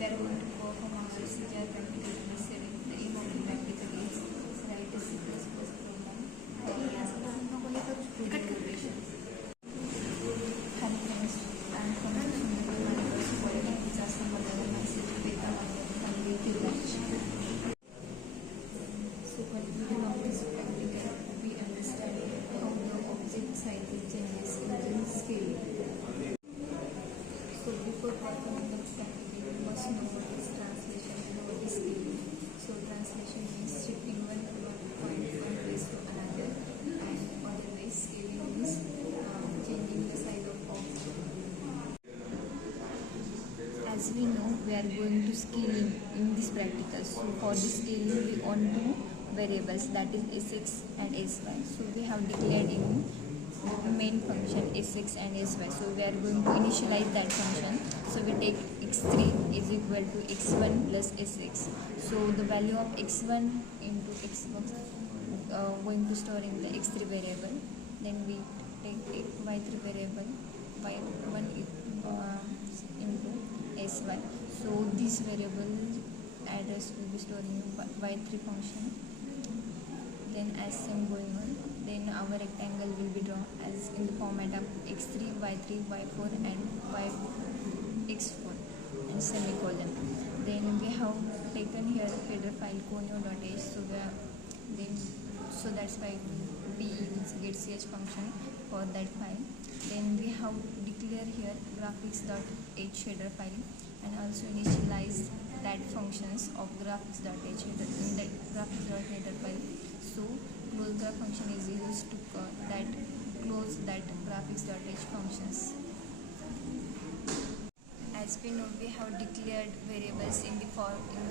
we are going to perform our CGI practical setting. The aim of the practical is write a C++ program for rotation. Hello friends, I am from Sundari Managers Quality Disaster Material Message Beta 1 batch. So for the beginning of this practical, we understand how the object cycle changes in the scale. So before performing the practical, we must know what is translation and what is scaling. So translation means shifting one point from place to another, and otherwise scaling means changing the size of object. As we know, we are going to scaling in this practical. So for the scaling, we own two variables, that is s6 and sy. So we have declared in main function s6 and sy. So we are going to initialize that function. So we take x3 is equal to x1 plus s6. So the value of x1 into x1 going to store in the x3 variable. Then we take y3 variable, y1 into sy. So this variable address will be stored in y3 function. Then as same going on, then our rectangle will be drawn as in the format of x3, y3, y4 and x4 and semicolon. Then we have taken here header file conio.h. So that's why we use getch function for that file. Then we have declared here graphics.h header file and also initialize that functions of graphics.h header in the graphics.header file. So close graph function is used to close that graphics.h functions. As we know, we have declared variables in the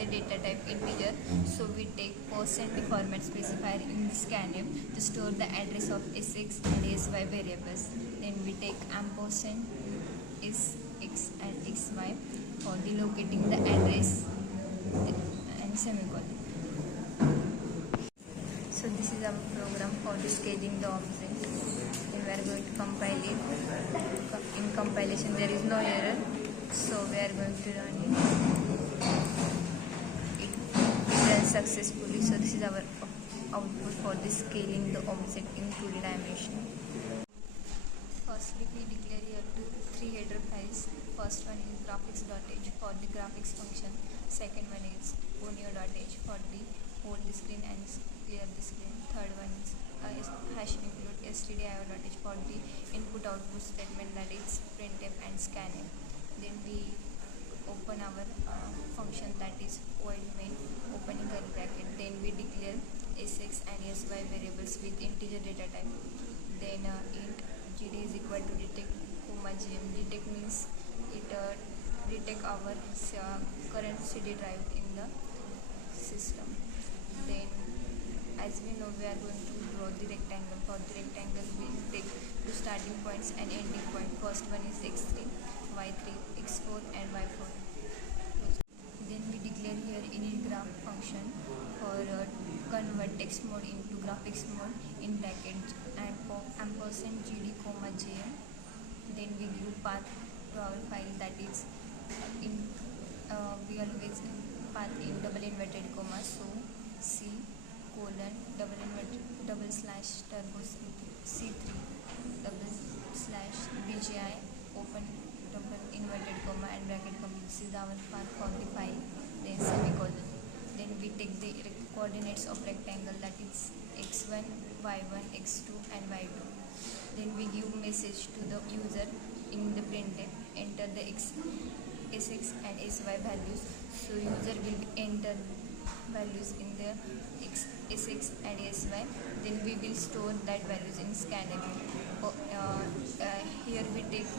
data type integer. So we take %the format specifier in the scanf to store the address of s6 and sy variables. Then we take ampersand sx and xy for locating the address and semicolon. So this is our program for scaling the object. Then we are going to compile it. In compilation there is no error, so we are going to run it. It runs successfully. So this is our output for scaling the object in 2D dimension. Firstly, we declare here three header files. First one is graphics.h for the graphics function. Second one is conio.h for the hold the screen and clear the screen. Third one is #include stdio.h for the input output statement, that is printf and scanf. Then we open our function, that is void main opening curly bracket. Then we declare s6 and sy variables with integer data type. Then int gd is equal to detect gm. Detect means it detect our current CD drive in the system. Then as we know, we are going to draw the rectangle. For the rectangle, we will take two starting points and ending point. First one is x3, y3, x4 and y4. Then we declare here init graph function for convert text mode into graphics mode in bracket and for ampersand gd jm. Then we give path to our file, that is we always path in double inverted comma. So c : double slash turbo c3 /bgi open double inverted comma and bracket complete. This is our path for the file. Then semicolon. Then we take the coordinates of rectangle, that is x1, y1, x2 and y2. Then we give message to the user in the printf, enter the s6 and sy values. So user will enter values in the s6 and sy. Then we will store that values in scanf. Here we take